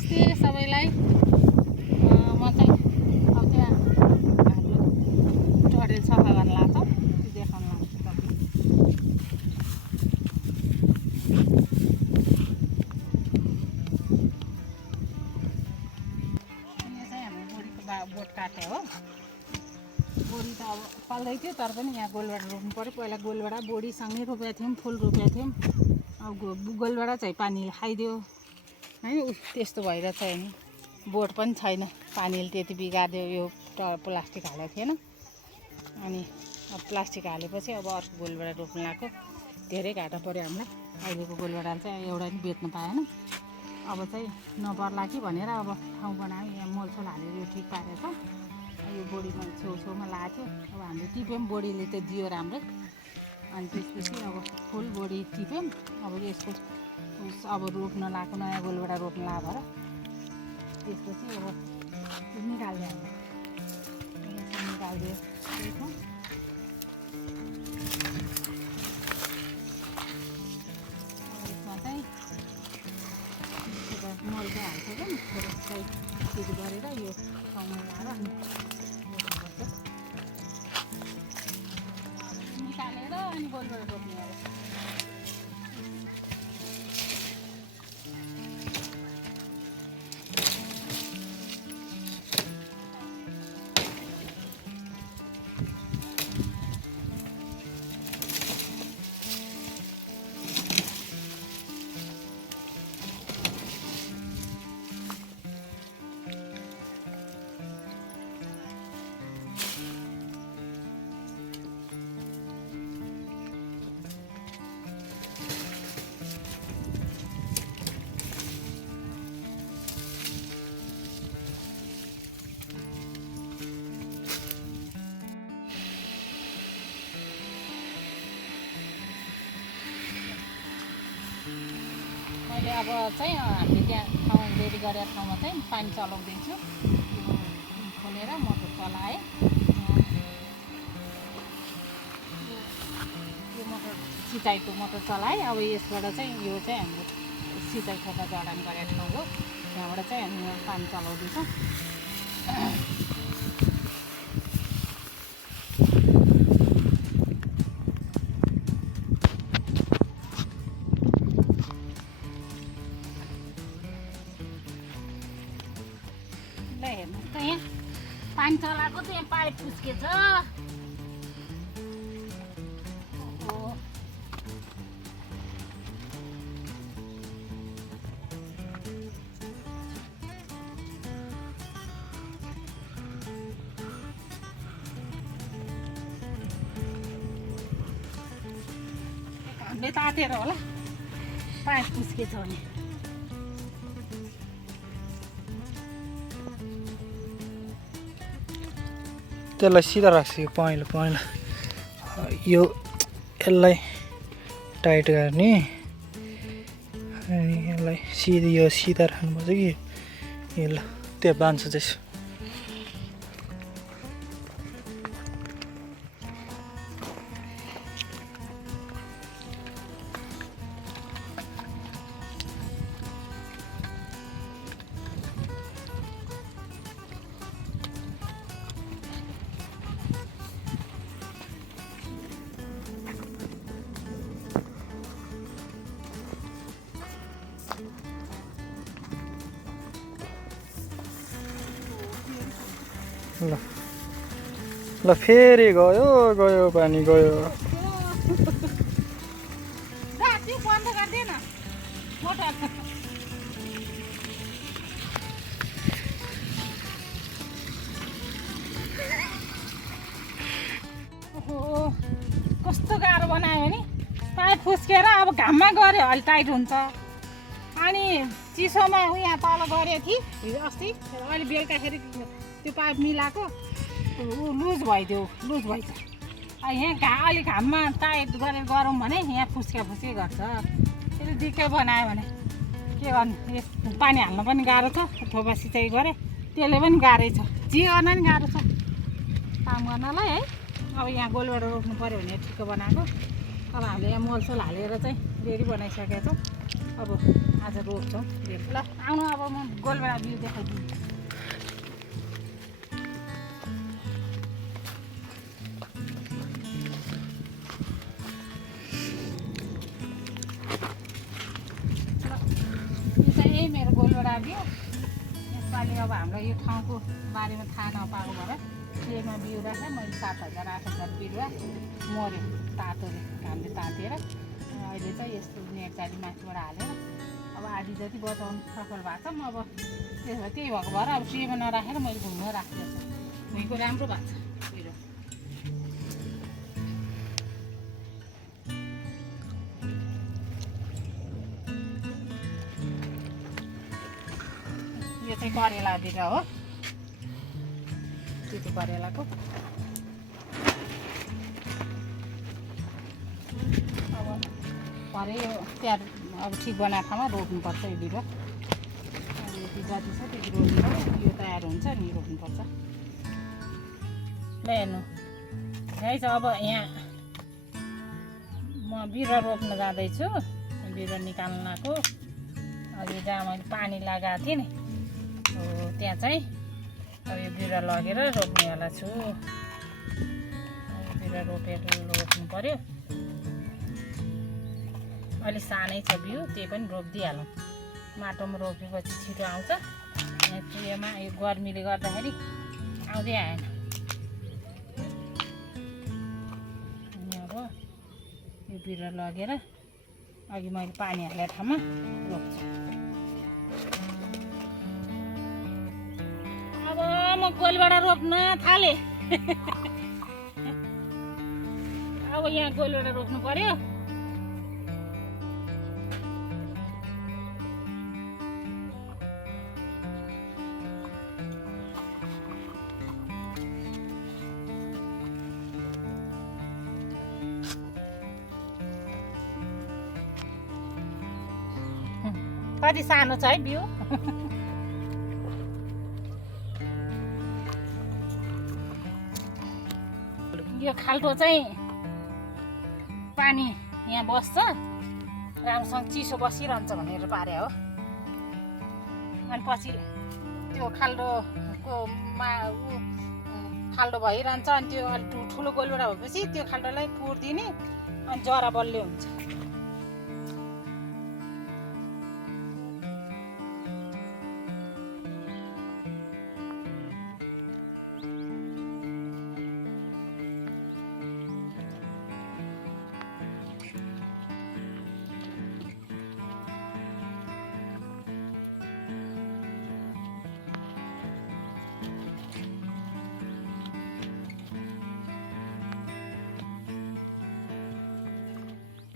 नमस्ते सबैलाई। म चाहिँ अब त्यहाँ हाम्रो टरेल सफा गर्न लाग्छौँ, त्यो देखाउन लाग्छु तपाईँलाई। यो चाहिँ हाम्रो बोडीको बोट काटे हो। बोडी त अब फल्दै थियो, तर पनि यहाँ गोलभेडा रोप्नु पऱ्यो। पहिला गोलभेडा बोडीसँगै रोपेको थियौँ, फुल रोपेको थियौँ। अब गोलभेडा चाहिँ पानीले खाइदियो होइन, त्यस्तो भइरहेछ नि। बोट पनि छैन, पानीले त्यति बिगारिदियो। यो प्लास्टिक हालेको थिएन, अनि अब प्लास्टिक हालेपछि अब अर्को गोलभेडा रोप्नु लाग्यो। धेरै घाटा पऱ्यो हामीलाई। अहिलेको गोलभेडाले चाहिँ एउटा पनि बेच्नु पाएन। अब चाहिँ नपर्ला कि भनेर अब ठाउँ बनायो, यहाँ मलसल हालेर यो ठिक पारेछ। यो बोडीमा छेउछेउमा लगाएको थियो। अब हामीले टिप्यौँ, बोडीले त दियो राम्रै। अनि त्यसपछि अब फुल बोडी टिप्यौँ। अब यसको अब रोप्न लगाएको, नयाँ गोलभेडा रोप्न लाग्यो भएर त्यसपछि अब निकालिदियो हामीले। निकालिदियो त्यसमा यसमा चाहिँ मल चाहिँ हाल्छ क्या, थोरै त्यति गरेर यो ठाउँमा लगाएर अनि निकालेर अनि गोलभेडा रोप्ने अब। मैले अब चाहिँ हामीले त्यहाँ ठाउँ रेडी गरेर ठाउँमा चाहिँ पानी चलाउँदैछु। खोलेर मोटर चलाएँ। यो मोटर सिँचाइको मोटर चलाएँ। अब यसबाट चाहिँ यो चाहिँ हाम्रो सिँचाइ खोका जडान गरेको ठाउँ हो, त्यहाँबाट चाहिँ हामी पानी चलाउँदैछौँ। हेर्नुहोस् त, यहाँ पानी चलाएको त यहाँ पाइप फुस्केछ। घामले तातेर होला पाइप फुस्केछ भने। त्यसलाई सिधा राख्छ यो पहेँलो यो यसलाई टाइट गर्ने, अनि यसलाई यो सिधा राख्नुपर्छ कि यसलाई त्यो बाँध्छ त्यसो। ल फेरि गयो पानी गयो। बन्द गर्दैन मोटर। कस्तो गाह्रो बनायो नि, पाइप फुस्केर अब घाममा गऱ्यो अलि टाइट हुन्छ। अनि चिसोमा यहाँ तल गरेको थिएँ हिजो अस्ति, अलि बेलुकाखेरि त्यो पाइप मिलाएको लुज भइदियो, लुज भइछ। यहाँ अलिक घाममा टाइट गरेर गरौँ भने यहाँ फुस्के गर्छ। त्यसले दिक्कै बनायो भने के गर्नु। यस पानी हाल्न पनि गाह्रो छ, थोपा सिँचाइ गरेँ त्यसले पनि गाह्रै छ, जे गर्न पनि गाह्रो छ काम गर्नलाई है। अब यहाँ गोलभेडा रोप्नु पऱ्यो भने ठिक्क बनाएको। अब हामीले यहाँ मलसल हालेर चाहिँ रेडी बनाइसकेका छौँ। अब आज रोप्छौँ। ल आउनु अब म गोलबेडा बिउ देखाइदिनु यो चाहिँ यही मेरो गोलबेडा बिउ यसपालि अब हाम्रो यो ठाउँको बारेमा थाहा नपाएको भएर केमा बिउ राखेँ मैले 7,000 8,000 बिरुवा मऱ्यो तातोले घामले तातेर अहिले चाहिँ यस्तो नेटजाली माथिबाट हालेर अब आधी जति बचाउनु सफल भएको छ म अब त्यसो भए त्यही भएको भएर अब ट्रेमा नराखेर मैले घुम्न राखिदिएको छु भुइँको राम्रो भएको छ बिरुवा यो चाहिँ करेला बिरुवा हो त्यो करेलाको अब भरे यो तयार अब ठिक बनाएको ठाउँमा रोप्नुपर्छ यो बिरुवा अब यति जति छ त्यति रोप्नु यो तयार हुन्छ नि रोप्नुपर्छ ल हेर्नु यही छ अब यहाँ म बिरुवा रोप्न जाँदैछु बिरुवा निकाल्नको अघि जहाँ मैले पानी लगाएको थिएँ नि हो त्यहाँ चाहिँ अब यो बिरुवा लगेर रोप्नेवाला छु बिरुवा रोप्नु पर्यो अलि सानै छ बिउ त्यही पनि रोपिदिइहालौँ माटोमा रोपेपछि छिटो आउँछ ट्रेमा यो गर्मीले गर्दाखेरि आउँदै आएन अनि अब यो बिरुवा लगेर अघि मैले पानी हालेको ठाउँमा रोप्छु अब म गोलबेडा रोप्न थालेँ अब यहाँ गोलबेडा रोप्नु पर्यो कति सानो छ है बिउ यो खाल्टो चाहिँ पानी यहाँ बस्छ राम्रोसँग चिसो बसिरहन्छ भनेर पारे हो अनि पछि त्यो खाल्टोको खाल्टो भइरहन्छ अनि त्यो अलिक ठुलो गोलबेडा भएपछि त्यो खाल्टोलाई पुर्दिने अनि जरा बलियो हुन्छ